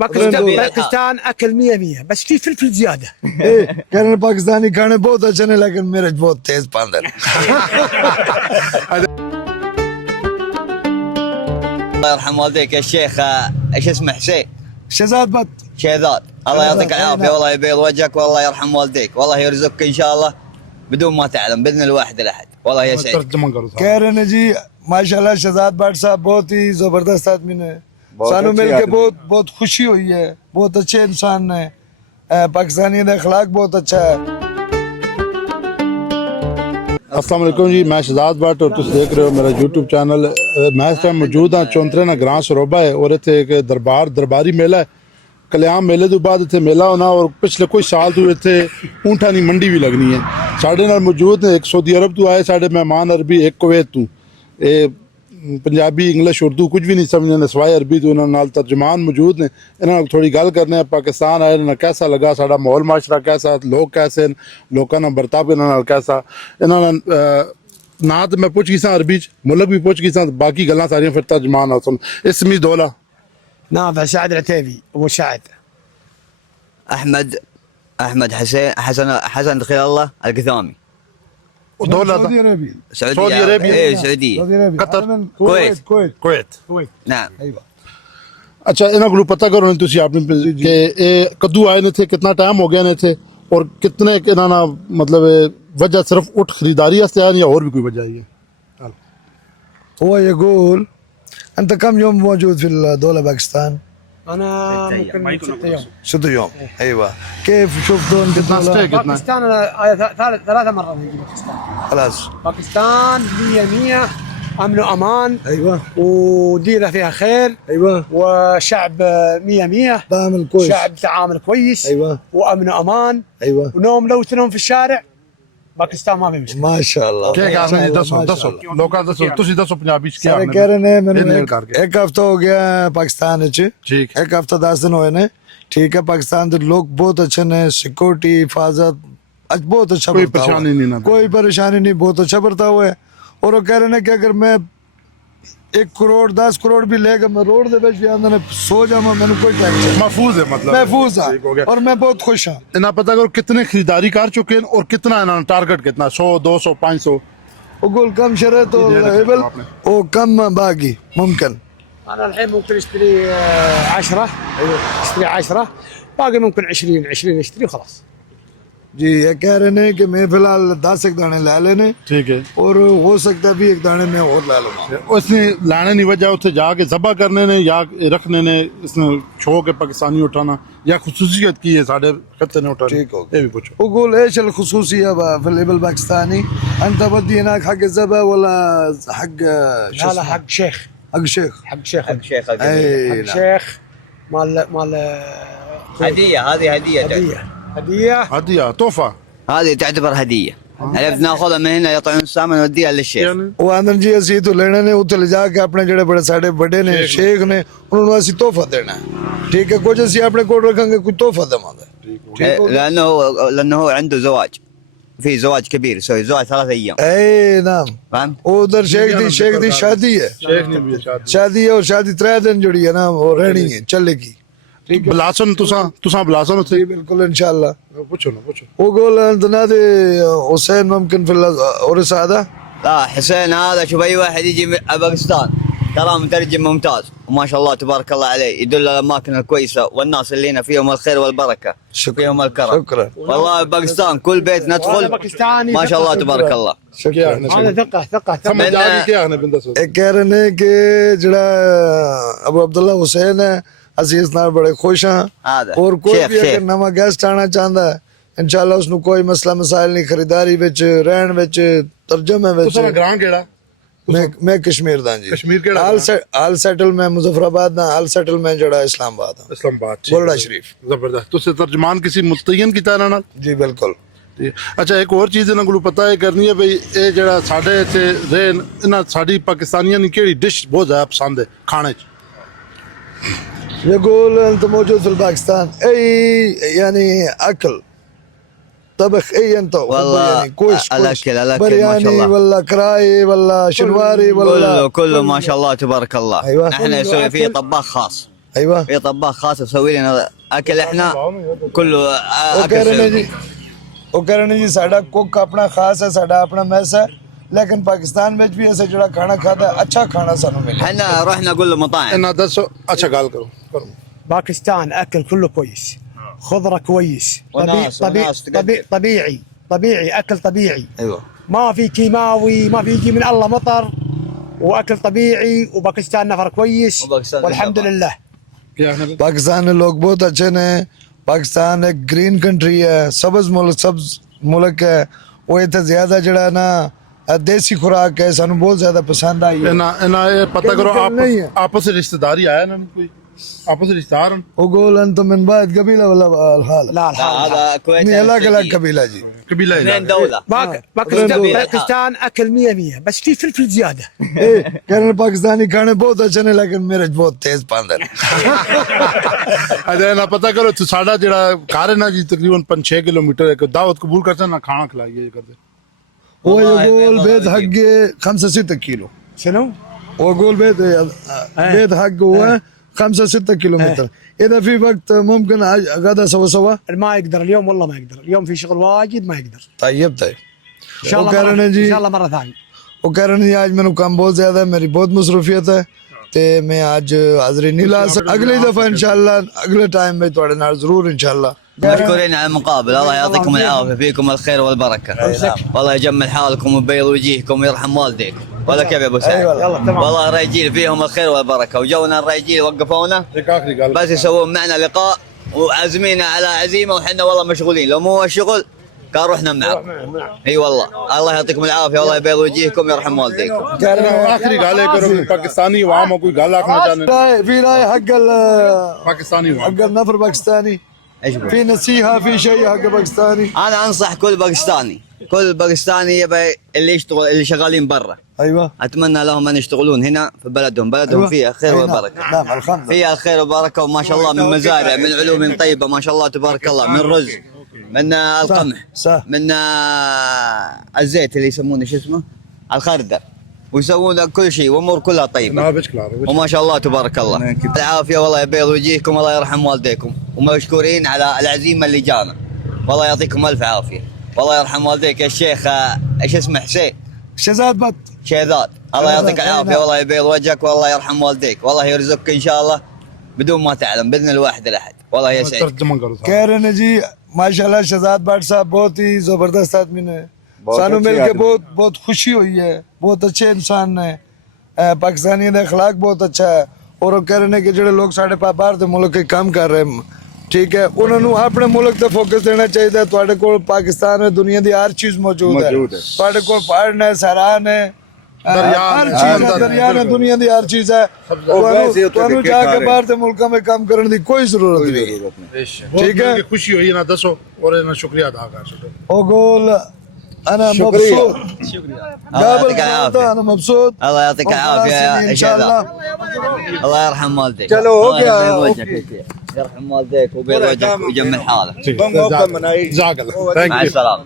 पाकिस्तान अकल 100 बस في فلفل زياده. कहने पाकिस्तानी खाने बहुत अच्छे ने लेकिन मिर्च बहुत तेज पांदे الله يرحم والديك يا الشيخ ايش اسمه حسين शहजाद बत شيذات الله يعطيك العافيه والله يبيض وجهك والله يرحم والديك والله يرزقك ان شاء الله بدون ما تعلم باذن الواحد الاحد والله يسعدك कह रहे ने जी माशाल्लाह शहजाद भट्ट साहब बहुत ही जबरदस्त आदमी ने सानू मिल के बहुत खुशी हुई है बहुत अच्छे इंसान ने पाकिस्तानियों का अखलाक बहुत अच्छा है अस्सलाम वालेकुम जी मैं शहजाद भट्ट और तुम देख रहे हो मेरा यूट्यूब चैनल मैं इस टाइम मौजूद हाँ चौंतरे ना ग्रां सरोबा है और इतने एक दरबारी मेला है कल्याण मेले तो बाद इतने मेला होना और पिछले कुछ साल तो इतने ऊँटा की मंडी भी लगनी है साढ़े नाल मौजूद ने एक सऊदी अरब तो आए साढ़े मेहमान अरबी एक कुवैत तो ये पंजाबी इंग्लिश उर्दू कुछ भी नहीं समझने ने सवाए अरबी तो इन्होंने नाल तर्जमान मौजूद ने इन्होंने थोड़ी गल करने पाकिस्तान आए इन्होंने कैसा लगा साड़ा माहौल माशरा कैसा लोग कैसे लोगों का बर्ताव इन्होंने कैसा इन्होंने ना तो मैं पुछ गई अरबी मुल्क भी पुछ गई बाकी गल्लां सारियां फिर तर्जमान आ सुन इसमी दौला نافع سعد العتيبي ابو سعد احمد حسن خير الله القثامي ودولة सऊदी अरबी سعودي عربية ايه سعوديه सऊदी अरबी قطر كويت कुवैत نعم ايوه अच्छा इन्हों को पता करो नहीं तुसी आपने कि ये कद्दू आए ने थे कितना टाइम हो गया ने थे और कितने इन्होंने मतलब वजह सिर्फ उठ खरीदारी वास्ते आए या और भी कोई वजह है هو يقول انت كم يوم موجود في الدولة باكستان؟ انا ممكن 6 يوم 6 يوم ايوه كيف شفتوا انت الدولة؟ कितना باكستان انا 3 مرات في باكستان خلاص باكستان 100 امن وامان ايوه وديره فيها خير ايوه وشعب 100 تعامل كويس شعب تعامل كويس ايوه وامن وامان ايوه ونوم لو تنوم في الشارع باكستان ما في مشكله ما شاء الله क्या कहना है दसो दसो लोग दसो तुसी दसो पंजाबी च क्या सारे कह रहे ने मैंने मेल करके एक हफ्ता हो गया पाकिस्तान च ठीक एक हफ्ता 10 दिन हुए ने ठीक है पाकिस्तान के लोग बहुत अच्छे ने सिक्योरिटी हिफाजत आज बहुत अच्छा कोई बर्ताव परेशानी है। नहीं ना कोई परेशानी नहीं बहुत अच्छा बर्ताव है और वो कह रहे ने कि अगर मैं 1 करोड़ 10 करोड़ भी लेकर मैं रोड दे विच भी आंदा ने सो जावा मैंने कोई टेंशन महफूज है मतलब महफूज ठीक हो है गया और मैं बहुत खुश हूं इन्हें पता करो कितने खरीदारी कर चुके हैं और कितना इन्होंने टारगेट कितना 100 200 500 وقول كم شريت الابل وكم باقي ممكن انا الحين ممكن اشتري 10 اشتري 10 باقي ممكن 20 اشتري خلاص जी ये कह रहे ने कि मैं फिलहाल 10 एक दाने ले लेने ठीक है और हो सकता है भी एक दाने में और ले लूंगा उसने लाने नहीं वजह उत्थे जाके जबा करने ने या रखने ने इसने छो के पाकिस्तानी उठाना या खुसूसियत की है साढ़े खत्ते ने उठाना ठीक हो ये भी पूछो وقول ايش الخصوصيه في الابل الباكستاني انت بدي هناك حق الزبا ولا حق شو لا لا اسمه؟ حق شيخ حق شيخ حق شيخ شيخ اي حق نعم. شيخ مال هديه هذه هديه هديه هدية تحفة هذه تعتبر هديه عرفت ناخذها من هنا يطعن السامن نوديها للشيخ يعني ਉਹ ਆਂਦਰ ਜੀ ਅਸੀਂ ਤੋਂ ਲੈਣੇ ਨੇ ਉੱਥੇ ਲਿਜਾ ਕੇ ਆਪਣੇ ਜਿਹੜੇ ਬੜੇ ਸਾਡੇ ਵੱਡੇ ਨੇ ਸ਼ੇਖ ਨੇ ਉਹਨਾਂ ਨੂੰ ਅਸੀਂ ਤੋਹਫਾ ਦੇਣਾ ਹੈ। ਠੀਕ ਹੈ ਕੁਝ ਅਸੀਂ ਆਪਣੇ ਕੋਲ ਰੱਖਾਂਗੇ ਕੋਈ ਤੋਹਫਾ ਦੇਵਾਂਗੇ لانه هو عنده زواج في زواج كبير يسوي زواج 3 ايام اے نعم فهمت؟ उधर शेख दी शादी है शेख ने भी शादी शादी है और शादी 3 दिन जुड़ी है ना वो रहनी है चलेगी बलासन तुसा बलासन उथे जी बिल्कुल इंशाल्लाह पूछो ना पूछो وقول انت نادي حسين ممكن في اورس هذا لا حسين هذا شوف اي واحد يجي من باكستان ترى مترجم ممتاز وما شاء الله تبارك الله عليه يدل على الاماكن الكويسه والناس اللي هنا فيهم الخير والبركه فيهم الكرم شكرا والله باكستان كل بيت ندخل باكستاني ما شاء الله تبارك الله شكرا هذا ثقه समझदारी क्या है बिंदा से ਇਹ ਕਹਿ ਰਹੇ ਨੇ ਕਿ ਜਿਹੜਾ ਅਬੂ ਅਬਦੁੱਲਾ ਹੁਸੈਨ ਹੈ ਅਸੀਂ ਇਸ ਨਾਲ ਬੜੇ ਖੁਸ਼ ਹਾਂ هذا ਔਰ ਕੋਈ شيخ ਵੀ ਅਗਰ شيخ ਨਵਾਂ ਗੈਸਟ ਆਣਾ ਚਾਹੁੰਦਾ ਹੈ ਇਨਸ਼ਾਅੱਲਾ ਉਸ ਨੂੰ ਕੋਈ ਮਸਲਾ ਮਸਾਇਲ ਨਹੀਂ ਖਰੀਦਾਰੀ ਵਿੱਚ ਰਹਿਣ ਵਿੱਚ ਤਰਜਮੇ ਵਿੱਚ तुसा ग्रां केड़ा ਮੈਂ ਕਸ਼ਮੀਰ ਦਾ ਜੀ कश्मीर केड़ा ਆਲ ਸੈਟਲ ਮੈਂ ਮੁਜ਼ਫਰਾਬਾਦ ਦਾ ਆਲ ਸੈਟਲ ਮੈਂ ਜਿਹੜਾ ਇਸਲਾਮਾਬਾਦ ਦਾ इस्लामाबाद ਬੋਰਡਾ ਸ਼ਰੀफ जबरदस्त तुसे तर्जमान किसी मुतयन की तरह नाल जी बिल्कुल अच्छा एक और चीज़ इन्होंने को पता है करनी है भाई ये जरा साढ़े इतने रेन इन्हें साड़ी पाकिस्तानियों की केड़ी डिश बहुत ज़्यादा पसंद है खाने च يقول انت موجود في الباكستان اي يعني اكل طبخ اي انت والله يعني كويس الأكل ما شاء برياني الله. ولا كراي ولا شنواري ولا كله ما شاء الله تبارك الله أيوة. احنا نسوي فيه طباخ خاص ايوه في طباخ خاص يسوي لنا اكل احنا كله वो اكل कह रहे ने سعودي. जी वो कह रहे ने जी साडा कुक अपना खास है साडा अपना मैस है लेकिन पाकिस्तान में भी ऐसा जड़ा खाना खाता है अच्छा खाना सानू मिले احنا رحنا نقول له مطاعم इन्ना दसो अच्छा गाल करो करो باكستان اكل كله كويس، خضره كويس، وناس- وناس تقدر. طبيعي اكل طبيعي، ايوه ما في كيماوي، ما في يجي من الله مطر، واكل طبيعي، وباكستان نفر كويس وباكستان والحمد زندباد. لله. क्या है पाकिस्तान में लोग बहुत अच्छे ने पाकिस्तान एक ग्रीन कंट्री है सब्ज मुल्क है वो इतना ज्यादा जड़ा ना देसी खुराक है सानू बहुत ज्यादा पसंद आई है इन्ना इन्ना ये पता करो केमिकल आप नहीं है। आपस में रिश्तेदारी आया ना कोई आपस में रिश्तेदार हैं? وقول انتم من بعد قبيله ولا الحال لا لا الحال هذا كويت नहीं अलग अलग कबीला जी कबीला اثنين इलाका دوله باكستان اكل 100 بس في فلفل زياده. कह रहे पाकिस्तानी खाने बहुत अच्छे ने लेकिन मेरे बहुत तेज पांदर अरे ना पता करो तो साडा जेड़ा घर है ना जी तकरीबन 5-6 किलोमीटर है दावत कबूल करते ना खाना खिलाइए करते هو والله يقول والله بيت يجيب. حقي 5-6 كيلو شنو؟ هو يقول بيت حقه هو 5-6 كيلومتر اذا في وقت ممكن غدا سوا ما يقدر اليوم، والله ما يقدر اليوم، في شغل واجد ما يقدر. طيب ان شاء الله वो कह रहे ने ان जी شاء الله مره ثانيه. वो कह रहे ने जी आज मैंने काम बहुत ज्यादा है मेरी बहुत मसरूफियत है ते मैं आज हाजिरी नहीं ला सकता अगली दफा इंशाल्लाह अगले टाइम में थोड़े नाल जरूर इंशाल्लाह مشكورين على المقابل. الله يعطيكم العافيه فيكم الخير والبركه. والله يجمل حالكم ويبيض وجيهكم ويرحم والديكم. ولا كيف يا ابو سعد؟ أيوة. والله الرجيل فيهم الخير والبركه وجونا الرجيل وقفونا एक आखिरी गाल بس يسوون معنا لقاء وعازمينا على عزيمه وحنا والله مشغولين لو مو هو الشغل كان رحنا معهم. اي والله الله يعطيكم العافيه والله يبيض وجيهكم ويرحم والديكم. कह रहे हैं आखिरी गाल है करो पाकिस्तानी अवाम को कोई गाल आखना चाहते في راي حق पाकिस्तानी अवाम حق النفر باكستاني ايش بقول؟ في نصيحه في شيء حق باكستاني انا انصح كل باكستاني يبي اللي يشتغل اللي شغالين برا ايوه اتمنى لهم ان يشتغلون هنا في بلدهم أيوة. فيها خير أي والبركه. نعم الحمد لله فيها الخير والبركه وما شاء الله من مزارع من علوم طيبه ما شاء الله تبارك الله من رز من القمح صح. من الزيت اللي يسمونه شو اسمه الخردل ويسوون كل شيء وامور كلها طيبه ना बिच खिला रहे وما شاء الله تبارك الله. العافيه والله يبيض وجيهكم والله يرحم والديكم ومشكورين على العزيمه اللي جانا. والله يعطيكم الف عافيه. والله يرحم والديك يا الشيخ ايش اسمه حسين شهزاد بط شيذات. الله يعطيك أي العافيه نعم. والله يبيض وجهك والله يرحم والديك والله يرزقك ان شاء الله بدون ما تعلم باذن الواحد الاحد. والله يسعدك. तर्जुमा करो कह रहे ने जी माशाल्लाह शहजाद बाट साहब बहुत ही जबरदस्त आदमी ने सानू मिल के बहुत खुशी हुई है बहुत अच्छे इंसान ने पाकिस्तानी का अखलाक बहुत अच्छा है और वो कह रहे ने कि जो लोग साढ़े बाहर के मुल्क के काम कर रहे हैं ठीक है उन्होंने अपने मुल्क ते फोकस देना चाहिए तुहाडे कोल पाकिस्तान में दुनिया की हर चीज मौजूद है तुहाडे कोल पहाड़ ने सराहन है हर चीज है दरिया ने दुनिया की हर चीज है तुहानू जाके बाहर के मुल्कों में काम करने की कोई जरूरत नहीं ठीक है खुशी हुई ना दसो और ना शुक्रिया अदा कर सको اقول انا مبسوط قبل كده انا مبسوط الله يعطيك العافيه يا ان شاء الله شيذات. الله يرحم والديك. चलो हो الله गया يبيض وجهك يرحم والديك ويبيض وجهك ويجمل حالك. जजाक अल्लाह थैंक مع यू السلامه.